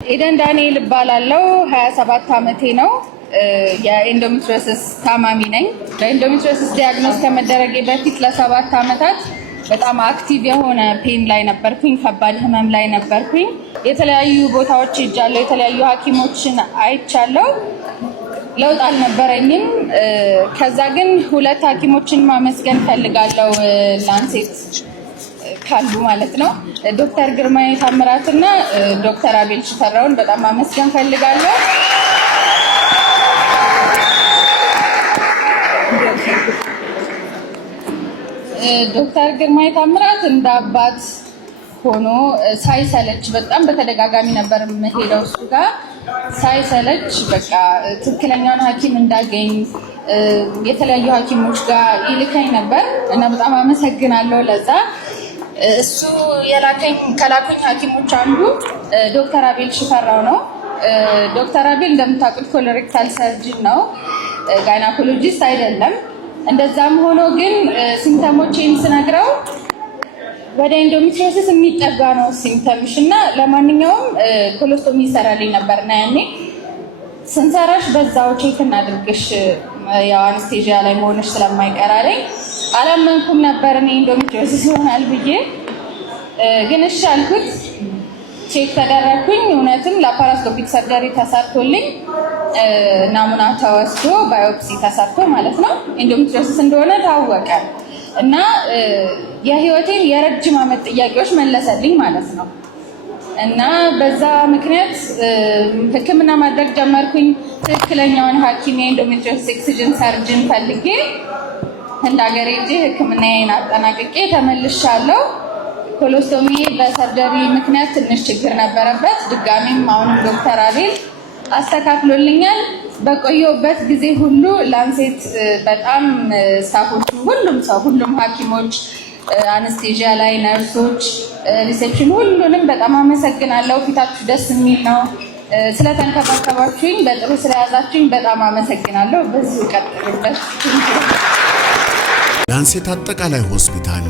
ኤደን ዳንኤል እባላለሁ 27 ዓመቴ ነው የኢንዶሜትሪዮሲስ ታማሚ ነኝ በኢንዶሜትሪዮሲስ ዲያግኖስ ከመደረጌ በፊት ለ7 ዓመታት በጣም አክቲቭ የሆነ ፔን ላይ ነበርኩኝ ከባድ ህመም ላይ ነበርኩኝ የተለያዩ ቦታዎች ሄጃለሁ የተለያዩ ሐኪሞችን አይቻለሁ ለውጥ አልነበረኝም ከዛ ግን ሁለት ሐኪሞችን ማመስገን ፈልጋለሁ ላንሴት ካሉ ማለት ነው ዶክተር ግርማይ ታምራትና ዶክተር አቤል ሽፈራውን በጣም ማመስገን ፈልጋለሁ ዶክተር ግርማይ ታምራት እንደ አባት ሆኖ ሳይሰለች በጣም በተደጋጋሚ ነበር መሄደው እሱ ጋር ሳይሰለች በቃ ትክክለኛውን ሐኪም እንዳገኝ የተለያዩ ሐኪሞች ጋር ይልከኝ ነበር እና በጣም አመሰግናለሁ ለዛ እሱ ከላኩኝ ሐኪሞች አንዱ ዶክተር አቤል ሽፈራው ነው ዶክተር አቤል እንደምታውቁት ኮሎሬክታል ሰርጅን ነው ጋይናኮሎጂስት አይደለም እንደዛም ሆኖ ግን ሲምፕተሞቼን ስነግረው ወደ ኢንዶሜትሪዮሲስ የሚጠጋ ነው ሲምፕተምሽና ለማንኛውም ኮሎስቶሚ ይሰራልኝ ነበርና ያኔ ስንሰራሽ በዛው ቼክ እናድርግሽ ያው አንስቴዥያ ላይ መሆንሽ ስለማይቀራለኝ አላመንኩም ነበር እኔ ኢንዶሜትሪዮሲስ ይሆናል ብዬ ግን እሺ አልኩት ቼክ ተደረኩኝ እውነትም ላፓራስኮፒክ ሰርጀሪ ተሰርቶልኝ ናሙና ተወስዶ ባዮፕሲ ተሰርቶ ማለት ነው ኢንዶሜትሪዮሲስ እንደሆነ ታወቀ እና የህይወቴን የረጅም ዓመት ጥያቄዎች መለሰልኝ ማለት ነው እና በዛ ምክንያት ህክምና ማድረግ ጀመርኩኝ ትክክለኛውን ሐኪም ኢንዶሜትሪዮሲስ ኤክሲጅን ሰርጅን ፈልጌ እንዳገሬ እንጂ ህክምናዬን አጠናቅቄ ተመልሻለሁ ኮሎስቶሚ በሰርጀሪ ምክንያት ትንሽ ችግር ነበረበት ድጋሚም አሁን ዶክተር አቤል አስተካክሎልኛል በቆየሁበት ጊዜ ሁሉ ላንሴት በጣም ስታፎቹ ሁሉም ሐኪሞች አንስቴዥያ ላይ ነርሶች ሪሴፕሽን ሁሉንም በጣም አመሰግናለሁ ፊታችሁ ደስ የሚል ነው ስለተንከባከባችሁኝ በጥሩ ስለያዛችሁኝ በጣም አመሰግናለሁ በዚሁ ቀጥሉበት ላንሴት አጠቃላይ ሆስፒታል